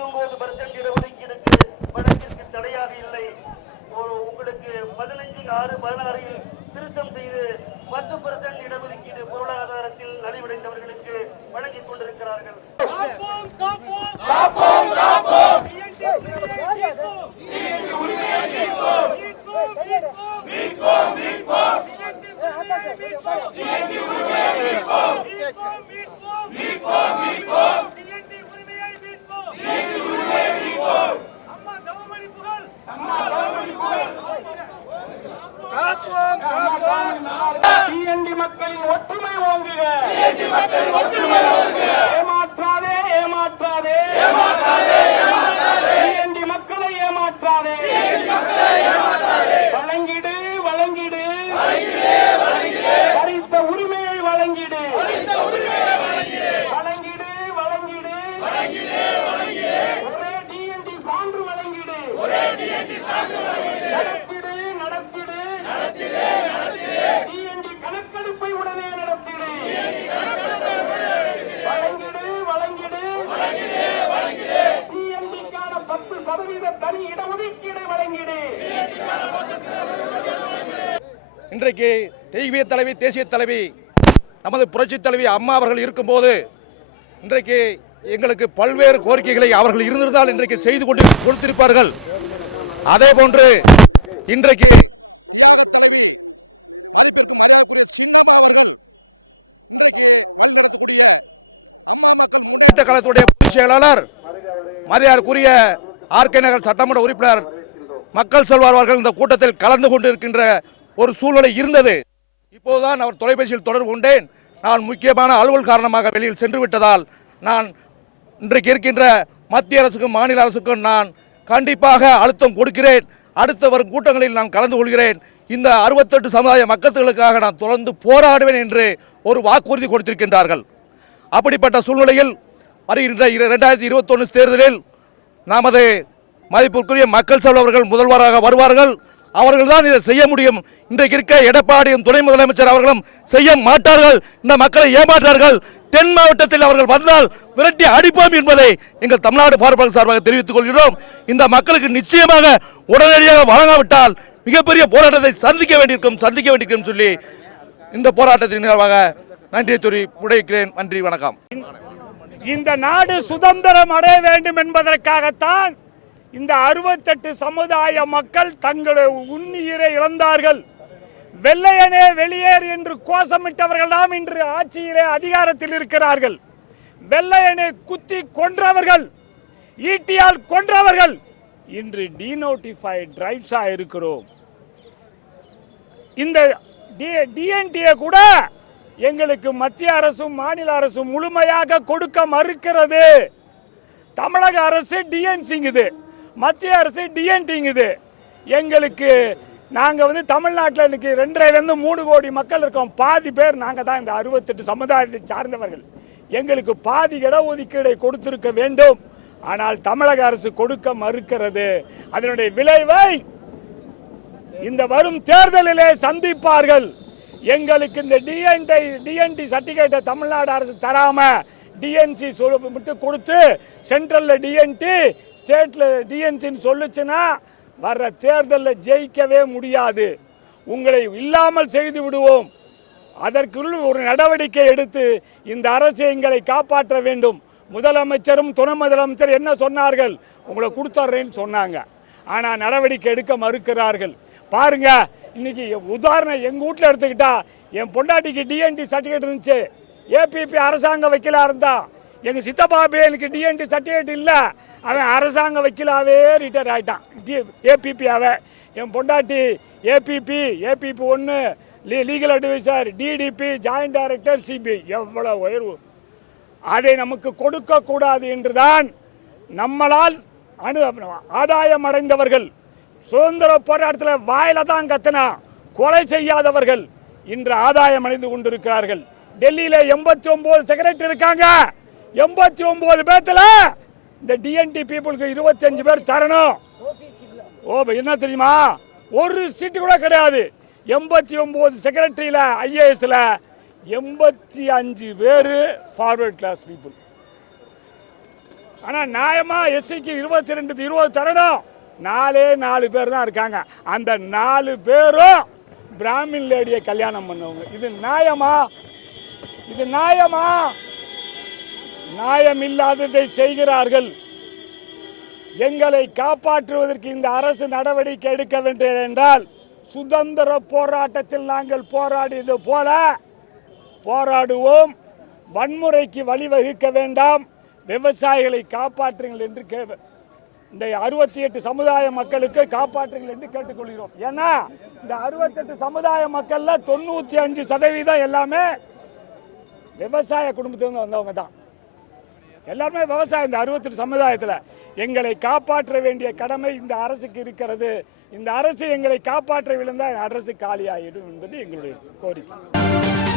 29% இடஒதுக்கீடுக்கு வழக்கிற்கு தடையாக இல்லை. உங்களுக்கு 15/6/16 திருத்தம் செய்து 10% இடஒதுக்கீடு பொருளாதாரத்தில் நலிவடைந்தவர்களுக்கு வழங்கிக் கொண்டிருக்கிறார்கள். மக்களின் ஒற்றுமை ஓங்குக. ஏமாற்றாதே ஏமாற்றாதே மக்களை ஏமாற்றாதே. வழங்கிடு வழங்கிடு பறித்த உரிமையை வழங்கிடு. வழங்கிடு வழங்கிடு ஒரே டிஎன்டி சான்று வழங்கிடு. நடத்திடு டிஎன்டி கணக்கெடுப்பை உடனே நடத்திடு. வழங்கிடு டிஎன்டிக்கான 10% தனி இடஒதுக்கீடு வழங்கிடு. இன்றைக்கு தெய்வீக தலைவி, தேசிய தலைவி, நமது புரட்சி தலைவி அம்மா அவர்கள் இருக்கும்போது இன்றைக்கு எங்களுக்கு பல்வேறு கோரிக்கைகளை அவர்கள் இருந்திருந்தால் இன்றைக்கு செய்து கொண்டு கொடுத்திருப்பார்கள். அதே போன்று இன்றைக்கு கழகத்துடைய பொதுச் செயலாளர் மரியாதைக்குரிய ஆர்கே நகர் சட்டமன்ற உறுப்பினர் மக்கள் செல்வார் அவர்கள் இந்த கூட்டத்தில் கலந்து கொண்டிருக்கின்ற ஒரு சூழ்நிலை இருந்தது. இப்போதுதான் அவர் தொலைபேசியில் தொடர்பு கொண்டேன். நான் முக்கியமான அலுவல் காரணமாக வெளியில் சென்று விட்டதால் நான் இன்றைக்கு இருக்கின்ற மத்திய அரசுக்கும் மாநில அரசுக்கும் நான் கண்டிப்பாக அழுத்தம் கொடுக்கிறேன். அடுத்த வரும் கூட்டங்களில் நான் கலந்து கொள்கிறேன். இந்த 68 சமுதாய மக்களுக்காக நான் தொடர்ந்து போராடுவேன் என்று ஒரு வாக்குறுதி கொடுத்திருக்கின்றார்கள். அப்படிப்பட்ட சூழ்நிலையில் வருகின்ற 2021 தேர்தலில் நமது மதிப்புக்குரிய மக்கள் செல்வர்கள் முதல்வராக வருவார்கள். அவர்கள் தான் இதை செய்ய முடியும். இன்றைக்கு இருக்க எடப்பாடியும் துணை முதலமைச்சர் அவர்களும் செய்ய மாட்டார்கள். இந்த மக்களை ஏமாற்றார்கள். தென் மாவட்டத்தில் அவர்கள் வந்தால் விரட்டி அடிப்போம் என்பதை எங்கள் தமிழ்நாடு பார்ப்பனர் சார்பாக தெரிவித்துக் கொள்கிறோம். இந்த மக்களுக்கு நிச்சயமாக உடனடியாக வழங்காவிட்டால் மிகப்பெரிய போராட்டத்தை சந்திக்க வேண்டியிருக்கும் சொல்லி இந்த போராட்டத்தின் நிகழ்வாக நன்றி கூறி விடைக்கிறேன். நன்றி, வணக்கம். இந்த நாடு சுதந்திரம் அடைய வேண்டும் என்பதற்காகத்தான் இந்த 68 சமுதாய மக்கள் தங்களை உன்னுயிரை இழந்தார்கள். வெள்ளையனே வெளியேறு என்று கோஷமிட்டவர்கள் தான் இன்று ஆட்சியிலே அதிகாரத்தில் இருக்கிறார்கள். வெள்ளையனை குத்தி கொன்றவர்கள், ஈட்டியால் கொன்றவர்கள் இன்று டீநோட்டிஃபைட் டிரைவ்ஸா இருக்கிறோம். இந்த டிஎன்டிஏ கூட எங்களுக்கு மத்திய அரசும் மாநில அரசும் முழுமையாக கொடுக்க மறுக்கிறது. தமிழக அரசு டிஎன்சிங்குது, மத்திய அரசு டிஎன்டிங்குது. எங்களுக்கு நாங்கள் தமிழ்நாட்டில் இன்னைக்கு 2.5 to 3 கோடி மக்கள் இருக்கோம். பாதி பேர் நாங்கள் தான் இந்த 68 சமுதாயத்தை சார்ந்தவர்கள். எங்களுக்கு பாதி இடஒதுக்கீடை கொடுத்திருக்க வேண்டும். ஆனால் தமிழக அரசு கொடுக்க மறுக்கிறது. அதனுடைய விளைவை இந்த வரும் தேர்தலிலே சந்திப்பார்கள். எங்களுக்கு இந்த டிஎன்டி சர்டிபிகேட்டை தமிழ்நாடு அரசு தராம டிஎன்சி மட்டும் கொடுத்து சென்ட்ரல்ல டிஎன்டி ஸ்டேட்ல டிஎன்சின்னு சொல்லுச்சுன்னா வர்ற தேர்தலில் ஜெயிக்கவே முடியாது. உங்களை இல்லாமல் செய்து விடுவோம். அதற்குள் ஒரு நடவடிக்கை எடுத்து இந்த அரசு எங்களை காப்பாற்ற வேண்டும். முதலமைச்சரும் துணை முதலமைச்சர் என்ன சொன்னார்கள்? உங்களை கொடுத்துட்றேன்னு சொன்னாங்க. ஆனால் நடவடிக்கை எடுக்க மறுக்கிறார்கள். பாருங்க, இன்னைக்கு உதாரணம் எங்க வீட்டில் எடுத்துக்கிட்டா என் பொண்டாட்டிக்கு டிஎன்டி சர்டிஃபிகேட் இருந்துச்சு. ஏபிபி அரசாங்க வக்கீலா இருந்தா. எங்க சித்தப்பா எனக்கு டிஎன்டி சர்டிஃபிகேட் இல்லை, அவன் அரசாங்க வக்கீலாவே ரிட்டையர் ஆயிட்டான் ஏபிபியாவே. என் பொண்டாட்டி APP 1 legal adviser, DTP joint director, CBI. எவ்வளவு உயர்வு! அதை நமக்கு கொடுக்க கூடாது என்றுதான் நம்மளால் ஆதாயம் அடைந்தவர்கள், சுதந்திர போராட்டத்தில் வாயில தான் கத்தினா கொலை செய்யாதவர்கள் இன்று ஆதாயம் அடைந்து கொண்டிருக்கிறார்கள். டெல்லியில 89 செக்ரட்டரி இருக்காங்க. 89 பேர்த்துல இந்த டிஎன்டி பீப்புளுக்கு 25 பேர் தரணும். என்ன தெரியுமா? ஒரு சீட்டு கூட கிடையாது. 89 செக்ரட்டரியில ஐஏஎஸ்ல 85 பேர் ஃபார்வர்ட் கிளாஸ் பீப்புள். ஆனா நியாயமா எஸ்சிக்கு 22-20 தரணும். 4 பேர் தான் இருக்காங்க. அந்த 4 பேரும் பிராமின் லேடியை கல்யாணம் பண்ணவங்க. இது நியாயமா? இது நியாயமா? நியாயம் இல்லாததை செய்கிறார்கள். எங்களை காப்பாற்றுவதற்கு இந்த அரசு நடவடிக்கை எடுக்க வேண்டும் என்றால் சுதந்திர போராட்டத்தில் நாங்கள் போராடியது போல போராடுவோம். வன்முறைக்கு வழிவகுக்க வேண்டாம். விவசாயிகளை காப்பாற்றுங்கள் என்று இந்த 68 சமுதாய மக்களுக்கு காப்பாற்றுங்கள் என்று கேட்டுக்கொள்கிறோம். ஏன்னா இந்த 68 சமுதாய மக்கள்ல 95% எல்லாமே விவசாய குடும்பத்திலிருந்து வந்தவங்க தான். எல்லாருமே விவசாயம். இந்த 68 சமுதாயத்தில் எங்களை காப்பாற்ற வேண்டிய கடமை இந்த அரசுக்கு இருக்கிறது. இந்த அரசு எங்களை காப்பாற்றவில்லை, அரசு காலியாகிடும் என்பது எங்களுடைய கோரிக்கை.